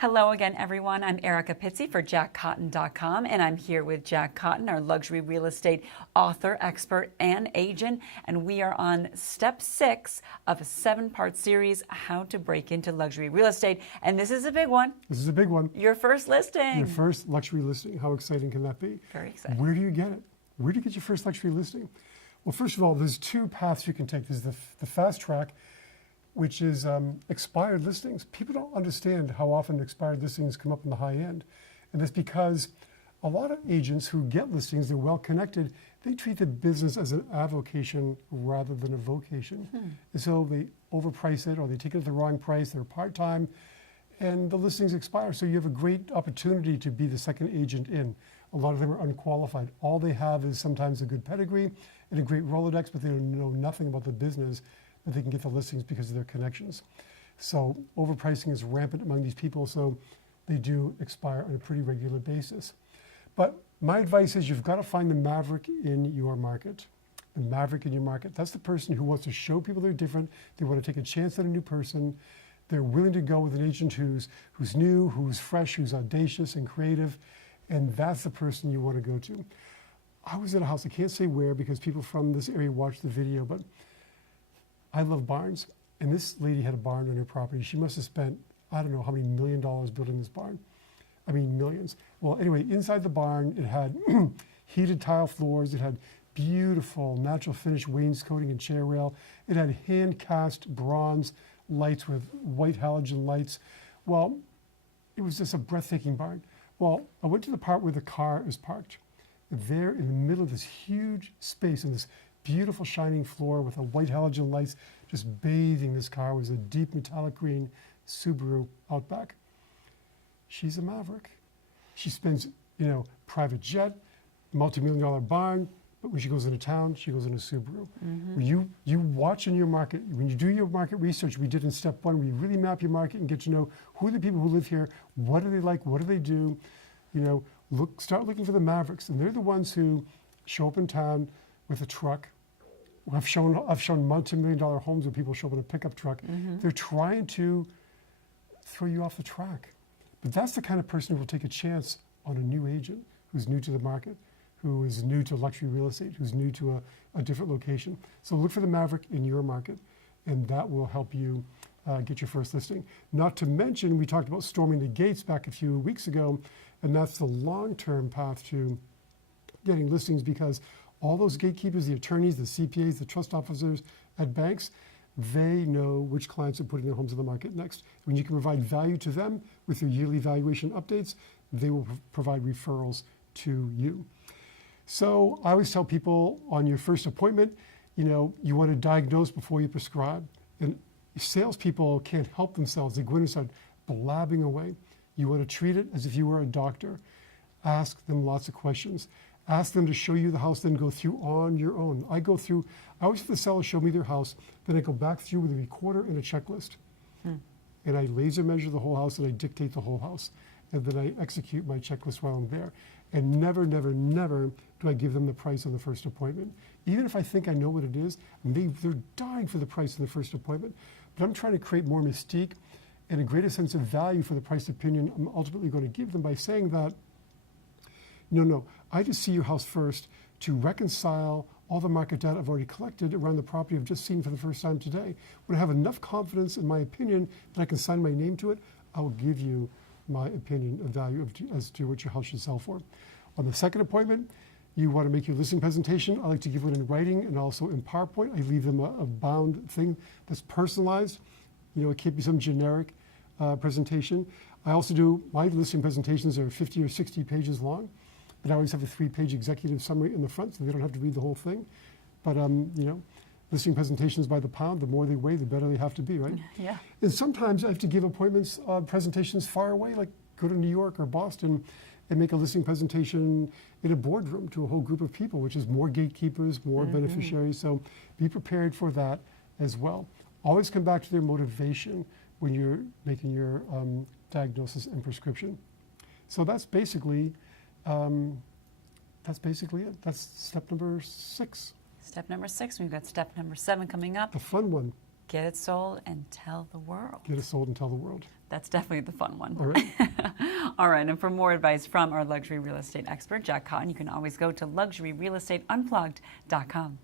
Hello again, everyone. I'm Erica Pizzi for JackCotton.com, and I'm here with Jack Cotton, our luxury real estate author, expert, and agent. And we are on step 6 of a 7-part series, How to Break into Luxury Real Estate. And this is a big one. This is a big one. Your first listing. Your first luxury listing. How exciting can that be? Very exciting. Where do you get it? Where do you get your first luxury listing? Well, first of all, there's 2 paths you can take. There's the fast track, which is expired listings. People don't understand how often expired listings come up in the high end. And that's because a lot of agents who get listings, they're well connected, they treat the business as an avocation rather than a vocation. And so they overprice it, or they take it at the wrong price, they're part-time, and the listings expire. So you have a great opportunity to be the second agent in. A lot of them are unqualified. All they have is sometimes a good pedigree and a great Rolodex, but they know nothing about the business, that they can get the listings because of their connections. So overpricing is rampant among these people, so they do expire on a pretty regular basis. But my advice is you've got to find the maverick in your market. The maverick in your market. That's the person who wants to show people they're different. They want to take a chance at a new person. They're willing to go with an agent who's new, who's fresh, who's audacious and creative, and that's the person you want to go to. I was at a house, I can't say where because people from this area watched the video, but I love barns, and this lady had a barn on her property. She must have spent, I don't know how many $1 million building this barn. I mean, millions. Well, anyway, inside the barn, it had heated tile floors. It had beautiful natural finish wainscoting and chair rail. It had hand-cast bronze lights with white halogen lights. Well, it was just a breathtaking barn. Well, I went to the part where the car is parked. There in the middle of this huge space and this beautiful shining floor with a white halogen lights just bathing this car was a deep metallic green Subaru Outback. She's a maverick. She spends, private jet, multi-million-dollar barn, but when she goes into town, she goes in a Subaru. When you watch in your market, when you do your market research, we did in step 1, we really map your market and get to know who are the people who live here, what do they like, what do they do, start looking for the mavericks, and they're the ones who show up in town with a truck. I've shown multi-million-dollar homes where people show up in a pickup truck. They're trying to throw you off the track. But that's the kind of person who will take a chance on a new agent who's new to the market, who is new to luxury real estate, who's new to a different location. So look for the maverick in your market, and that will help you get your first listing. Not to mention, we talked about storming the gates back a few weeks ago, and that's the long-term path to getting listings, because all those gatekeepers, the attorneys, the CPAs, the trust officers at banks, they know which clients are putting their homes on the market next. When you can provide value to them with your yearly valuation updates, they will provide referrals to you. So I always tell people on your first appointment, you want to diagnose before you prescribe. And salespeople can't help themselves. They go in and start blabbing away. You want to treat it as if you were a doctor. Ask them lots of questions. Ask them to show you the house, then go through on your own. I always have the seller show me their house, then I go back through with a recorder and a checklist. And I laser measure the whole house and I dictate the whole house. And then I execute my checklist while I'm there. And never, never, never do I give them the price on the first appointment. Even if I think I know what it is, they're dying for the price on the first appointment. But I'm trying to create more mystique and a greater sense of value for the price opinion I'm ultimately going to give them by saying that, no, I just see your house first to reconcile all the market data I've already collected around the property I've just seen for the first time today. When I have enough confidence in my opinion that I can sign my name to it, I will give you my opinion of value as to what your house should sell for. On the second appointment, you want to make your listing presentation. I like to give it in writing and also in PowerPoint. I leave them a bound thing that's personalized. It can't be some generic presentation. I also do, my listing presentations are 50 or 60 pages long. But I always have a 3-page executive summary in the front, so they don't have to read the whole thing. But listing presentations by the pound, the more they weigh, the better they have to be, right? Yeah. And sometimes I have to give appointments, presentations far away, like go to New York or Boston and make a listing presentation in a boardroom to a whole group of people, which is more gatekeepers, more beneficiaries. So be prepared for that as well. Always come back to their motivation when you're making your diagnosis and prescription. So that's basically it. That's step number 6. Step number 6. We've got step number 7 coming up. The fun one. Get it sold and tell the world. Get it sold and tell the world. That's definitely the fun one. All right. All right, and for more advice from our luxury real estate expert, Jack Cotton, you can always go to luxuryrealestateunplugged.com.